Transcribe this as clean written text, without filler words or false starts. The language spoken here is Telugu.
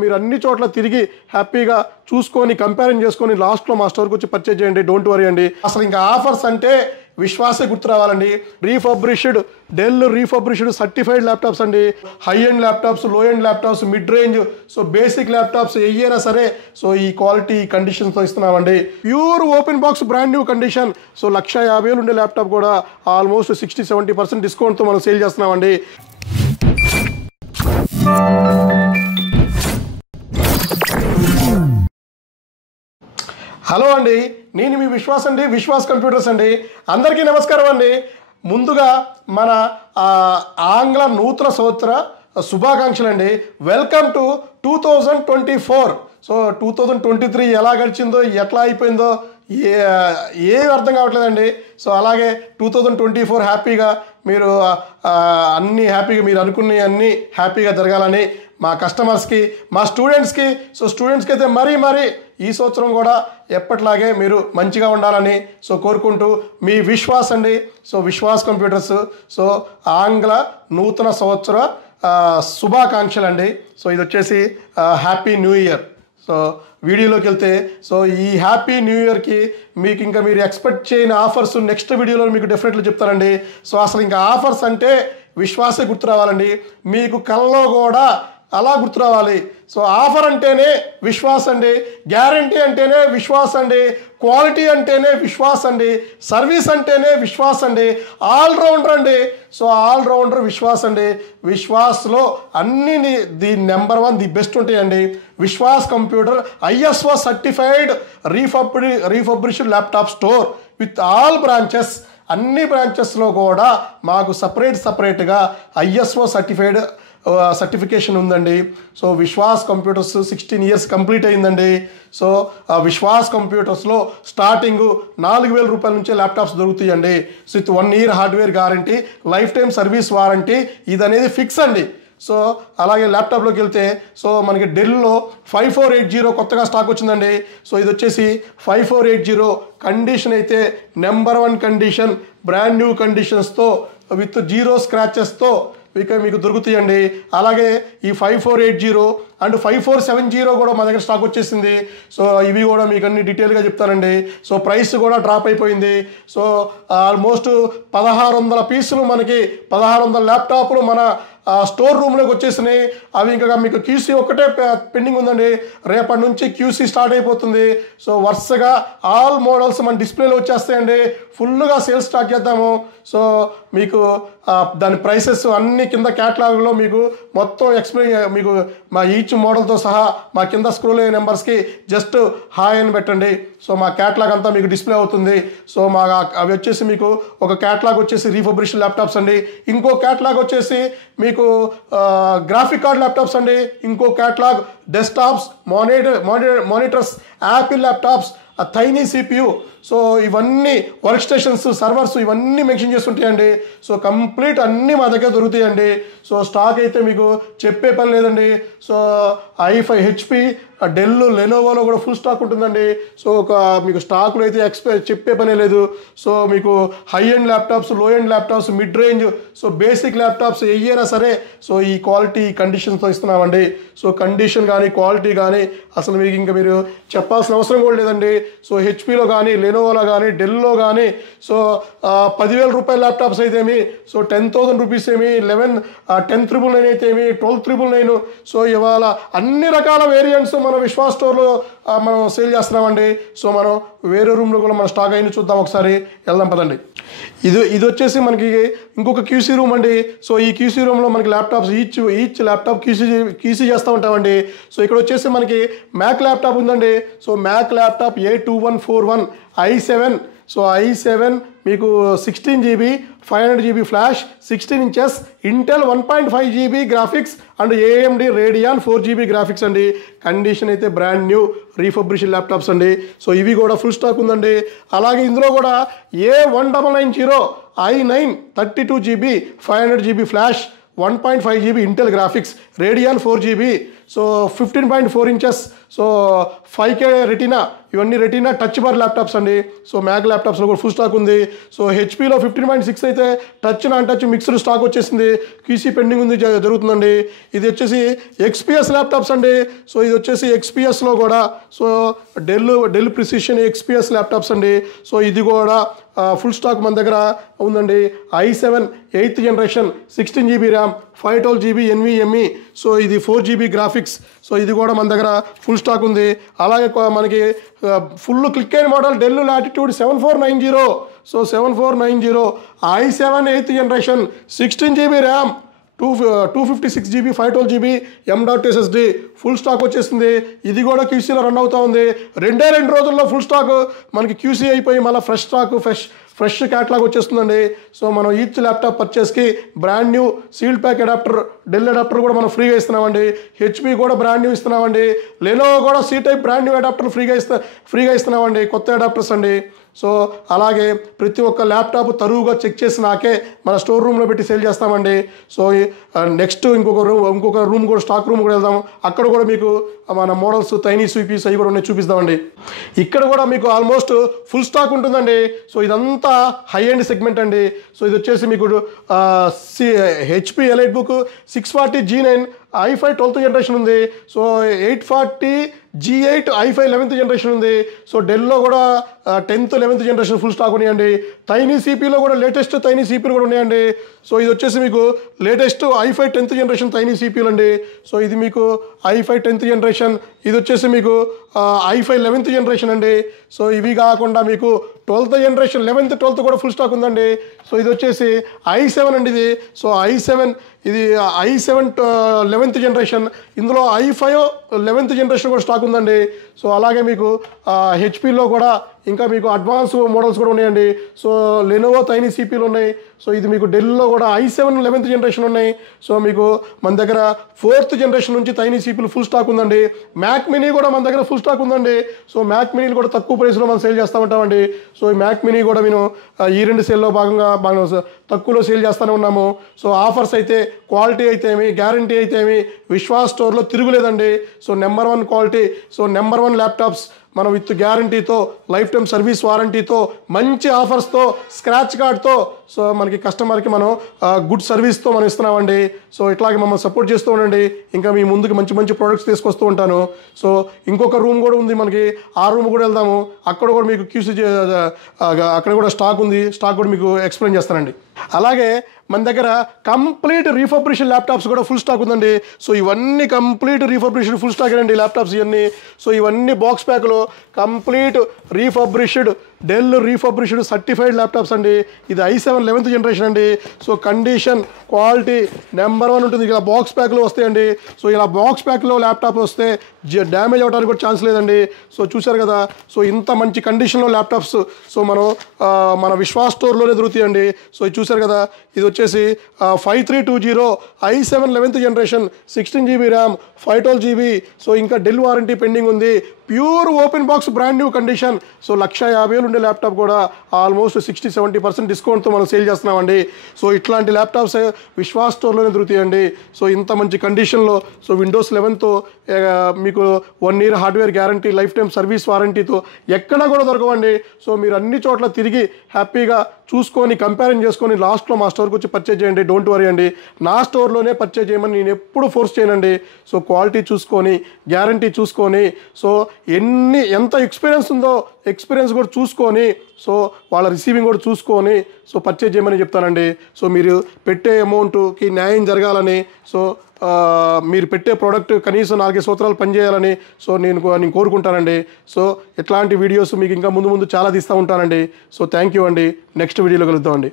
మీరు అన్ని చోట్ల తిరిగి హ్యాపీగా చూసుకొని కంపేరింగ్ చేసుకొని లాస్ట్లో మా స్టోర్కి వచ్చి పర్చేజ్ చేయండి. డోంట్ వరీ అండి. అసలు ఇంకా ఆఫర్స్ అంటే విశ్వాసే గుర్తు రావాలండి. Refurbished Dell refurbished certified laptops అండి. High end laptops, low end laptops, mid range, so basic laptops ఏయైనా సరే సో ఈ క్వాలిటీ కండిషన్స్తో ఇస్తున్నామండి. Pure open box brand new condition. So 1,50,000 ఉండే ల్యాప్టాప్ కూడా ఆల్మోస్ట్ 60-70% డిస్కౌంట్తో మనం సేల్ చేస్తున్నామండి. హలో అండి, నేను మీ విశ్వాస్ అండి, విశ్వాస్ కంప్యూటర్స్ అండి. అందరికీ నమస్కారం అండి. ముందుగా మన ఆంగ్ల నూతన సంవత్సర శుభాకాంక్షలు అండి. Welcome to 2024. సో 2023 ఎలా గడిచిందో ఎట్లా అయిపోయిందో ఏం అర్థం కావట్లేదండి. సో అలాగే 2024 హ్యాపీగా మీరు అన్నీ హ్యాపీగా మీరు అనుకునే అన్నీ హ్యాపీగా జరగాలని మా కస్టమర్స్కి, మా స్టూడెంట్స్కి, సో స్టూడెంట్స్కి అయితే మరీ ఈ సంవత్సరం కూడా ఎప్పట్లాగే మీరు మంచిగా ఉండాలని సో కోరుకుంటూ మీ విశ్వాస్ అండి. సో విశ్వాస్ కంప్యూటర్స్ సో ఆంగ్ల నూతన సంవత్సర శుభాకాంక్షలు అండి. సో ఇది వచ్చేసి హ్యాపీ న్యూ ఇయర్. సో వీడియోలోకి వెళ్తే సో ఈ హ్యాపీ న్యూ ఇయర్కి మీకు ఇంకా మీరు ఎక్స్పెక్ట్ చేయని ఆఫర్స్ నెక్స్ట్ వీడియోలో మీకు డెఫినెట్లీ చెప్తానండి. సో అసలు ఇంకా ఆఫర్స్ అంటే విశ్వాసే గుర్తు రావాలండి. మీకు కళ్ళలో కూడా అలా గుర్తు రావాలి. సో ఆఫర్ అంటేనే విశ్వాస్ అండి, గ్యారంటీ అంటేనే విశ్వాస్ అండి, క్వాలిటీ అంటేనే విశ్వాస్ అండి, సర్వీస్ అంటేనే విశ్వాస్ అండి, ఆల్రౌండర్ అండి. సో ఆల్రౌండర్ విశ్వాస్ అండి. విశ్వాస్లో అన్ని ది నెంబర్ 1 ది బెస్ట్ ఉంటాయండి. Vishwas computer ISO certified refurbished laptop store with all branches. అన్ని బ్రాంచెస్లో కూడా మాకు సపరేట్గా ISO సర్టిఫికేషన్ ఉందండి. So Vishwas computers 16 years complete అయిందండి. సో విశ్వాస్ కంప్యూటర్స్లో స్టార్టింగ్ 4,000 రూపాయల నుంచే ల్యాప్టాప్స్ దొరుకుతాయండి. So with 1 year hardware guarantee, life time service warranty, ఇది అనేది ఫిక్స్ అండి. సో అలాగే ల్యాప్టాప్లోకి వెళ్తే సో మనకి డెల్లో 5480 కొత్తగా స్టాక్ వచ్చిందండి. సో ఇది వచ్చేసి 5480 కండిషన్ అయితే నెంబర్ 1 కండిషన్, బ్రాండ్ న్యూ కండిషన్స్తో విత్ 0 స్క్రాచెస్తో మీకు దొరుకుతాయండి. అలాగే ఈ 5480 అండ్ 5470 కూడా మా దగ్గర స్టాక్ వచ్చేసింది. సో ఇవి కూడా మీకు అన్ని డీటెయిల్గా చెప్తానండి. సో ప్రైస్ కూడా డ్రాప్ అయిపోయింది. సో ఆల్మోస్ట్ 1,600 పీసులు మనకి 1,600 ల్యాప్టాప్లు మన స్టోర్ రూమ్లోకి వచ్చేసినాయి. అవి ఇంకా మీకు QC ఒక్కటే పెండింగ్ ఉందండి. రేపటి నుంచి QC స్టార్ట్ అయిపోతుంది. సో వరుసగా ఆల్ మోడల్స్ మన డిస్ప్లేలో వచ్చేస్తాయండి. ఫుల్గా సేల్స్ స్టార్ట్ చేద్దాము. సో మీకు దాని ప్రైసెస్ అన్ని కింద క్యాటలాగ్లో మీకు మొత్తం ఎక్స్ప్లెయిన్, మీకు మా ఈచ్ మోడల్తో సహా మా కింద స్క్రోల్ అయ్యే నెంబర్స్కి జస్ట్ హాయ్ అని పెట్టండి. సో మా క్యాటలాగ్ అంతా మీకు డిస్ప్లే అవుతుంది. సో మా అవి వచ్చేసి మీకు ఒక క్యాటలాగ్ వచ్చేసి రీఫర్బిష్డ్ ల్యాప్టాప్స్ అండి, ఇంకో క్యాటలాగ్ వచ్చేసి మీకు గ్రాఫిక్ కార్డ్ ల్యాప్టాప్స్ అండి, ఇంకో catalogue desktops, monitors, Apple laptops, tiny CPU. So ఇవన్నీ వర్క్ స్టేషన్స్, సర్వర్స్ ఇవన్నీ మెన్షన్ చేస్తుంటాయండి. సో కంప్లీట్ అన్నీ మా దగ్గర దొరుకుతాయండి. సో స్టాక్ అయితే మీకు చెప్పే పని లేదండి. సో HP, డెల్, లెనోవోలో కూడా ఫుల్ స్టాక్ ఉంటుందండి. సో మీకు స్టాక్లో అయితే చెప్పే పనే లేదు. సో మీకు high end laptops, low end laptops, mid range, so basic laptops ఏయైనా సరే సో ఈ క్వాలిటీ కండిషన్స్తో ఇస్తున్నామండి. సో కండిషన్ కానీ క్వాలిటీ కానీ అసలు మీకు ఇంకా మీరు చెప్పాల్సిన అవసరం కూడా లేదండి. సో HPలో కానీ, లెనోవోలో కానీ, డెల్లో కానీ సో 10,000 రూపాయల ల్యాప్టాప్స్ అయితే ఏమి, సో 10,000 రూపీస్ ఏమి, 10,999 అయితే ఏమి, 12,999. సో ఇవాళ అన్ని రకాల వేరియంట్స్ మన విశ్వాస్ స్టోర్లో మనం సేల్ చేస్తున్నామండి. సో మనం వేరే రూమ్లో కూడా మన స్టాక్ అయిన చూద్దాం, ఒకసారి వెళ్దాం పదండి. ఇది వచ్చేసి మనకి ఇంకొక QC రూమ్ అండి. సో ఈ QC రూమ్లో మనకి ల్యాప్టాప్స్ ఈచ్ ల్యాప్టాప్ QC చేస్తూ ఉంటామండి. సో ఇక్కడ వచ్చేసి మనకి మ్యాక్ ల్యాప్టాప్ ఉందండి. So Mac laptop A2141 i7. So i7 మీకు 16 GB 500 GB flash, 16 inches, Intel 1.5 GB graphics and AMD Radeon 4 GB graphics అండి. కండిషన్ అయితే బ్రాండ్ న్యూ రీఫర్బిష్డ్ ల్యాప్టాప్స్ అండి. సో ఇవి కూడా ఫుల్ స్టాక్ ఉందండి. అలాగే ఇందులో కూడా A1990 i9 32 GB 500 GB flash, 1.5 GB Intel graphics, Radeon 4 GB, so 15.4 inches, so 5K retina, ఇవన్నీ రెటీనా టచ్ బార్ ల్యాప్టాప్స్ అండి. సో మ్యాక్ ల్యాప్టాప్స్లో కూడా ఫుల్ స్టాక్ ఉంది. సో హెచ్పీలో 15.6 అయితే touch non touch mixed stock వచ్చేసింది, క్యూసీ పెండింగ్ ఉంది, జరుగుతుందండి. ఇది వచ్చేసి ఎక్స్పీఎస్ ల్యాప్టాప్స్ అండి. సో ఇది వచ్చేసి ఎక్స్పీఎస్లో కూడా so Dell Precision XPS laptops అండి. సో ఇది కూడా ఫుల్ స్టాక్ మన దగ్గర ఉందండి. i7 8th generation 16 GB RAM 512 GB NVMe, so ఇది 4 GB గ్రాఫిక్స్. సో ఇది కూడా మన దగ్గర ఫుల్ స్టాక్ ఉంది. అలాగే మనకి ఫుల్ క్లిక్ అయిన model del latitude 7490, so 7490 i7 8th generation 16 GB RAM 256 GB 512 GB M.SSD full stock వచ్చేసింది. ఇది కూడా క్యూసీలో రన్ అవుతూ ఉంది. 2 రోజుల్లో ఫుల్ స్టాక్ మనకి క్యూసీ అయిపోయి మళ్ళీ ఫ్రెష్ స్టాక్ ఫ్రెష్ క్యాట్లాగ్ వచ్చేస్తుందండి. సో మనం ఈచ్ ల్యాప్టాప్ పర్చేస్కి brand new sealed pack adapter, Dell adapter కూడా మనం ఫ్రీగా ఇస్తున్నామండి. హెచ్పీ కూడా బ్రాండ్ న్యూ ఇస్తున్నామండి. లెనోవో కూడా C type brand new adapter ఫ్రీగా ఇస్తున్నామండి, కొత్త అడాప్టర్స్ అండి. సో అలాగే ప్రతి ఒక్క ల్యాప్టాప్ తరువుగా చెక్ చేసి నాకే మన స్టోర్ రూమ్లో పెట్టి సేల్ చేస్తామండి. సో నెక్స్ట్ ఇంకొక రూమ్ కూడా, స్టాక్ రూమ్ కూడా వెళ్దాం. అక్కడ కూడా మీకు మన మోడల్స్ టైనీ స్వీపీస్ అవి కూడా ఉన్నాయి, చూపిస్తామండి. ఇక్కడ కూడా మీకు ఆల్మోస్ట్ ఫుల్ స్టాక్ ఉంటుందండి. సో ఇదంతా హై ఎండ్ సెగ్మెంట్ అండి. సో ఇది వచ్చేసి మీకు HP elite book 640 G9 i5 12th generation ఉంది. So 840 G8 i5 11th generation ఉంది. సో డెల్లో కూడా 10th 11th generation full stock ఉన్నాయండి. టైనీ సిపీలో కూడా లేటెస్ట్ టైనీ సిపీలు కూడా ఉన్నాయండి. సో ఇది వచ్చేసి మీకు latest i5 10th generation tiny సిపీలు అండి. సో ఇది మీకు i5 10th జనరేషన్, ఇది వచ్చేసి మీకు i5 11th జనరేషన్ అండి. సో ఇవి కాకుండా మీకు 12th జనరేషన్ 11th 12th కూడా ఫుల్ స్టాక్ ఉందండి. సో ఇది వచ్చేసి i7 అండి. ఇది సో i7 11th జనరేషన్, ఇందులో i5 11th జనరేషన్ కూడా స్టాక్ ఉందండి. సో అలాగే మీకు హెచ్పీలో కూడా ఇంకా మీకు అడ్వాన్స్ మోడల్స్ కూడా ఉన్నాయండి. సో లెనోవో టైనీ సిపీలు ఉన్నాయి. సో ఇది మీకు డెల్లో కూడా i7 11th జనరేషన్ ఉన్నాయి. సో మీకు మన దగ్గర 4th జనరేషన్ నుంచి టైనీ సిపీలు ఫుల్ స్టాక్ ఉందండి. మ్యాక్ మినీ కూడా మన దగ్గర ఫుల్ స్టాక్ ఉందండి. సో మ్యాక్ మినీలు కూడా తక్కువ ప్రైస్లో మనం సేల్ చేస్తూ ఉంటామండి. సో ఈ మ్యాక్ మినీ కూడా మేము ఈ 2 సేల్లో భాగంగా మనం తక్కువలో సేల్ చేస్తూనే ఉన్నాము. సో ఆఫర్స్ అయితే, క్వాలిటీ అయితే ఏమి, గ్యారంటీ అయితే ఏమి, విశ్వాస్ స్టోర్లో తిరుగులేదండి. So number 1 quality, so number 1 laptops మనం విత్ గ్యారంటీతో, లైఫ్ టైం సర్వీస్ వారంటీతో, మంచి ఆఫర్స్తో, స్క్రాచ్ కార్డ్తో, సో మనకి కస్టమర్కి మనం గుడ్ సర్వీస్తో మనం ఇస్తున్నామండి. సో ఇట్లాగే మమ్మల్ని సపోర్ట్ చేస్తూ ఉండండి. ఇంకా మీ ముందుకు మంచి మంచి ప్రోడక్ట్స్ తీసుకొస్తూ ఉంటాను. సో ఇంకొక రూమ్ కూడా ఉంది మనకి, ఆ రూమ్ కూడా వెళ్దాము. అక్కడ కూడా మీకు క్యూసీ అక్కడ కూడా స్టాక్ ఉంది, స్టాక్ కూడా మీకు ఎక్స్ప్లెయిన్ చేస్తానండి. అలాగే మన దగ్గర కంప్లీట్ రీఫర్బిష్డ్ ల్యాప్టాప్స్ కూడా ఫుల్ స్టాక్ ఉందండి. సో ఇవన్నీ కంప్లీట్ రీఫర్బిష్డ్ ఫుల్ స్టాక్ అండి ల్యాప్టాప్స్ ఇవన్నీ. సో ఇవన్నీ బాక్స్ ప్యాక్లో complete refurbished Dell refurbished certified laptops అండి. ఇది i7 11th జనరేషన్ అండి. సో కండిషన్, క్వాలిటీ నెంబర్ 1 ఉంటుంది. ఇలా బాక్స్ ప్యాక్లో వస్తాయండి. సో ఇలా బాక్స్ ప్యాక్లో ల్యాప్టాప్ వస్తే డ్యామేజ్ అవ్వడానికి కూడా ఛాన్స్ లేదండి. సో చూశారు కదా, సో ఇంత మంచి కండిషన్లో ల్యాప్టాప్స్ సో మన విశ్వాస్ స్టోర్లోనే దొరుకుతాయండి. సో ఇది చూశారు కదా, ఇది వచ్చేసి 5320 i7 11th generation 16 GB RAM 512 GB. So ఇంకా డెల్ వారంటీ పెండింగ్ ఉంది. Pure open box brand new condition. So 150,000 ఉండే ల్యాప్టాప్ కూడా ఆల్మోస్ట్ 60-70% డిస్కౌంట్తో మనం సేల్ చేస్తున్నామండి. సో ఇట్లాంటి ల్యాప్టాప్స్ విశ్వాస్ స్టోర్లోనే దొరుకుతాయండి. సో ఇంత మంచి కండిషన్లో, సో విండోస్ 11తో మీకు 1 year hardware guarantee, life time service వారంటీతో ఎక్కడా కూడా దొరకవండి. సో మీరు అన్ని చోట్ల తిరిగి హ్యాపీగా చూసుకొని కంపారిజన్ చేసుకొని లాస్ట్లో మా స్టోర్కి వచ్చి పర్చేజ్ చేయండి. డోంట్ వరీ అండి, నా స్టోర్లోనే పర్చేజ్ చేయమని నేను ఎప్పుడు ఫోర్స్ చేయనండి. సో క్వాలిటీ చూసుకొని, గ్యారంటీ చూసుకొని, సో ఎంత ఎక్స్పీరియన్స్ ఉందో ఎక్స్పీరియన్స్ కూడా చూసుకొని, సో వాళ్ళ రిసీవింగ్ కూడా చూసుకొని సో పర్చేజ్ చేయమని చెప్తానండి. సో మీరు పెట్టే అమౌంట్కి న్యాయం జరగాలని, సో మీరు పెట్టే ప్రోడక్ట్ కనీసం 4 సంవత్సరాలు పనిచేయాలని సో నేను కోరుకుంటానండి. సో ఇట్లాంటి వీడియోస్ మీకు ఇంకా ముందు చాలా తీస్తూ ఉంటానండి. సో థ్యాంక్ యూ అండి. నెక్స్ట్ వీడియోలో కలుద్దామండి.